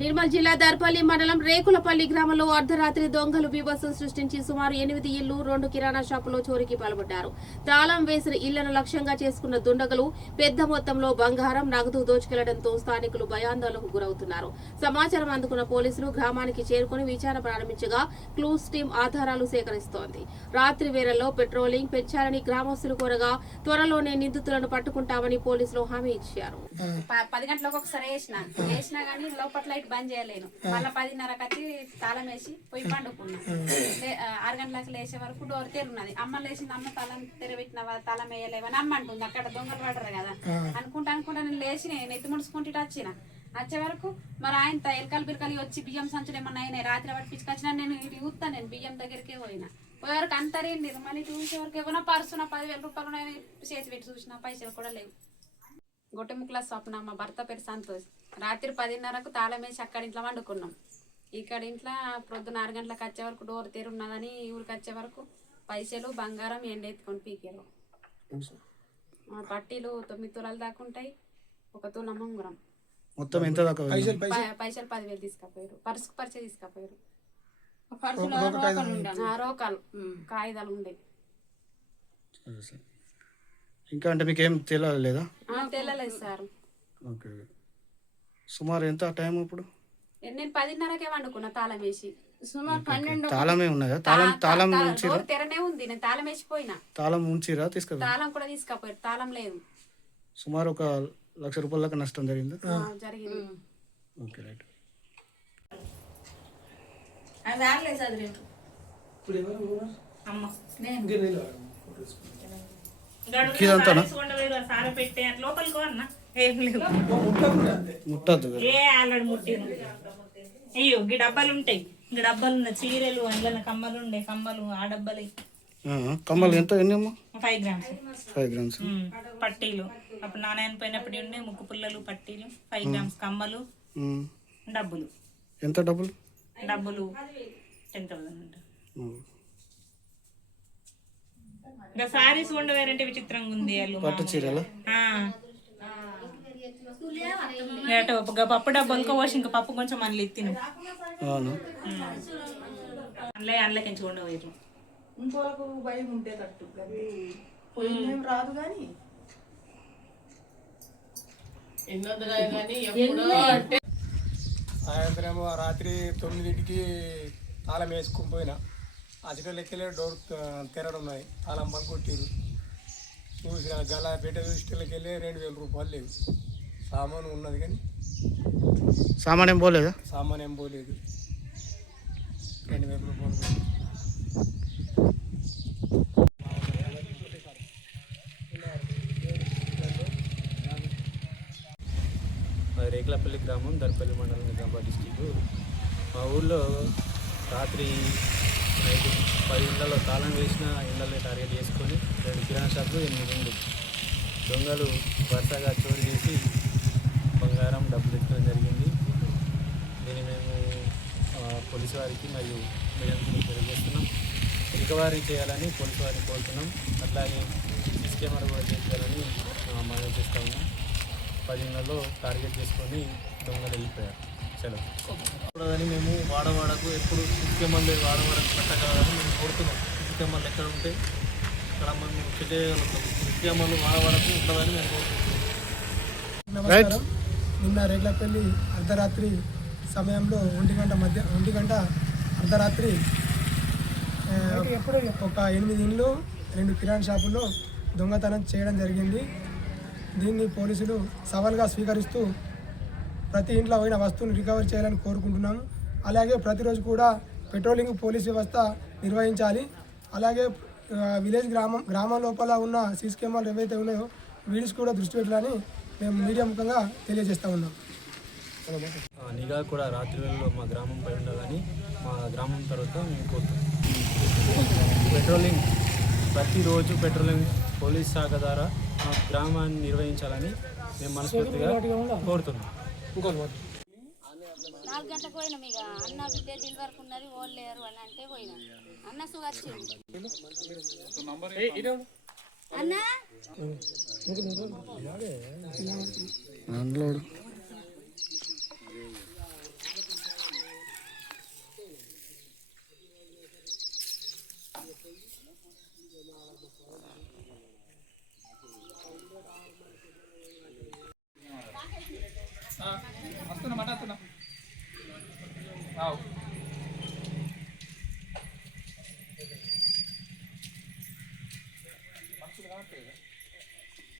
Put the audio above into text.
నిర్మల్ జిల్లా దర్పల్లి మండలం రేకులపల్లి గ్రామంలో అర్ధరాత్రి దొంగలు బీభత్సం సృష్టించి సుమారు 8 ఇళ్లు 2 కిరాణా షాపులో చోరీకి పాల్పడ్డారు. తాళం వేసిన ఇళ్లను లక్ష్యంగా చేసుకున్న దుండగులు పెద్ద మొత్తంలో బంగారం, నగదు దోచుకెళ్లడంతో స్థానికులు భయాందోళనకు గురవుతున్నారు. సమాచారం అందుకున్న పోలీసులు గ్రామానికి చేరుకుని విచారణ ప్రారంభించగా క్లూస్ టీం ఆధారాలు సేకరిస్తోంది. రాత్రి వేళల్లో పెట్రోలింగ్ పెంచాలని గ్రామస్తులు కోరగా త్వరలోనే నిందితులను పట్టుకుంటామని పోలీసులు హామీ ఇచ్చారు. 10 గంటలకు ఒకసారి వేసినా కానీ లోపల లైట్ బంద్ చేయలేను. మళ్ళీ 10:30కి వచ్చి తాళం వేసి పోయి పండుకున్నా. 6 గంటలకు లేచే వరకు డోర్ తెరున్నది. అమ్మ లేచింది, అమ్మ తాళం తెరబెట్టినవా, తాళం వేయలేవని అమ్మ అంటుంది. అక్కడ దొంగలు పడరు కదా అనుకుంటా నేను లేచి నెత్తి ముడుచుకుంటే వచ్చే వరకు మరి ఆయన ఎలకలు బిరకలు వచ్చి బియ్యం సంచులు ఏమన్నా అయినాయి. రాత్రి వాటి పిచ్చుకొచ్చినా నేను ఇటు చూస్తాను. నేను బియ్యం దగ్గరికే పోయినా. పోయేవరకు అంతరేంది. మళ్ళీ చూసేవరకు ఏమైనా పర్సున 10,000 రూపాయలు చేసి పెట్టి చూసిన పైసలు కూడా లేవు. గొట్టెముక్కల స్వప్న, మా భర్త పేరు సంతోష్. రాత్రి 10:30కు తాళం వేసి అక్కడ ఇంట్లో వండుకున్నాం. ఇక్కడ ఇంట్లో ప్రొద్దున 6 గంటలకు వచ్చే వరకు డోర్ తెరున్నదని ఊరికి వచ్చే వరకు పైసలు, బంగారం ఎండెత్తుకొని పీకేరు. పట్టీలు 9 తులాలు దాకా ఉంటాయి. 1 తులం ఉంగరం. మొత్తం ఎంత దాకా పైసలు 10,000 తీసుకపోయారు. పర్చే తీసుకపోయారు. రోకాలు కాగితాలు ఉండే. ఇంకా అంటే మీకు ఏం తెలియలేదా? తెలియలేదు సార్. ఓకే. సుమారు ఎంత టైం ఇప్పుడు? నేను 10:30కే వండుకున్నా తాళం వేసి. సుమారు 12. తాళమే ఉన్నదా? తాళం ఉంచిరా? తెరనే ఉంది. నేను తాళం వేసిపోయినా. తాళం ఉంచిరా? తీసుకురా. తాళం కూడా తీసుకపోయారు. తాళం లేదు. సుమారు 1,00,000 రూపాయల దాకా నష్టం జరిగింది. Okay, right. అయ్యో ఈ డబ్బాలు ఉంటాయి. ఇంకా డబ్బాలు ఉన్నాయి. చీరలు అందులో కమ్మలు ఉండే. కమ్మలు ఆ డబ్బాలు. కమ్మలు ఎంత? 5 గ్రామ్స్. 5 గ్రామ్స్. పట్టీలు అప్పుడు నాణ్యాన్ని పోయినప్పుడు ఉండే. ముక్కు పుల్లలు, పట్టీలు, 5 గ్రామ్స్ కమ్మలు, డబ్బులు. ఎంత డబ్బులు? 10,000. ఇంకా సారీస్ ఉండవేరంటే విచిత్రంగా ఉంది. పట్టు చీరలు పప్పు డబ్బు ఇంకా పోసి ఇంకా పప్పు కొంచెం మళ్ళీ ఎత్తిను. అందులోకి ఎంచుకు ఉండవేరు. ఇంకోలకు భయం ఉంటే తట్టు రాదు కానీ సాయంత్రం రాత్రి 9కి తాళం వేసుకొని పోయినా. అసలు లెక్కలే డోర్ తెరడు ఉన్నాయి. తాళం బంక్ కొట్టిరు. చూసిన గల్లాపేట దృష్టిలోకి వెళ్ళి 2,000 రూపాయలు లేవు. సామాను ఉన్నది కానీ సామాన్ ఏం పోలేదా? సామాన్ ఏం పోలేదు. 2,000 రూపాయలు. రేకులపల్లి గ్రామం, దర్పల్లి మండలం, నిజామాబాద్ డిస్టిక్. మా ఊళ్ళో రాత్రి నైట్ 10 ఇళ్లలో తాళం వేసిన ఇళ్లని టార్గెట్ చేసుకొని 2 కిరాణా షాపులు, 8 ఇండ్లు దొంగలు వరుసగా చోరీ చేసి బంగారం, డబ్బులు ఎత్తడం జరిగింది. దీన్ని మేము పోలీసు వారికి మరియు మీడియాకి తెలియజేస్తున్నాం. రికవరీ చేయాలని పోలీసు వారిని కోరుతున్నాం. అట్లాగే సీసీ కెమెరా కూడా చేయాలని మనం చేస్తూ ఉన్నాం. 10 ఇళ్లలో టార్గెట్ చేసుకొని దొంగలు వెళ్ళిపోయారు. సెలవు. మేము వాడవాడకు ఎప్పుడు సీసీ కెమెరాలు వాడవాడకు పెట్టగలని మేము కోరుతున్నాం. సీసీ కెమెరాలు ఎక్కడ ఉంటే అక్కడ మనం పెట్టేయగలుగుతాం. సీసీ కెమెరాలు వాడవాడకు ఉంటుందని మేము కోరుకుంటున్నాం. నమస్కారం. నిన్న రేకులపల్లి అర్ధరాత్రి సమయంలో 1 గంట అర్ధరాత్రి ఒక 8 ఇండ్లు 2 కిరాణా షాపుల్లో దొంగతనం చేయడం జరిగింది. దీన్ని పోలీసులు సవాల్గా స్వీకరిస్తూ ప్రతి ఇంట్లో పోయిన వస్తువును రికవర్ చేయాలని కోరుకుంటున్నాము. అలాగే ప్రతిరోజు కూడా పెట్రోలింగ్ పోలీస్ వ్యవస్థ నిర్వహించాలి. అలాగే విలేజ్ గ్రామం లోపల ఉన్న సీసీ కెమెరాలు ఏవైతే ఉన్నాయో వీడియోస్ కూడా దృష్టి పెట్టాలని మేము మీడియా ముఖంగా తెలియజేస్తూ ఉన్నాం. నిఘా కూడా రాత్రి వేళలో మా గ్రామంపై ఉండాలని మా గ్రామం తర్వాత మేము కోరుతున్నాం. ప్రతిరోజు పెట్రోలింగ్ పోలీస్ శాఖ ద్వారా మా గ్రామాన్ని నిర్వహించాలని మేము మనస్ఫూర్తిగా కోరుతున్నాం. 4 గంటలకు పోయినాం. ఇక అన్న బిడ్డ డెలివరీ ఉన్నది, వాళ్ళు లేరు అని అంటే పోయినా. అన్న సుగచ్చింది. అన్న వస్తున్నా.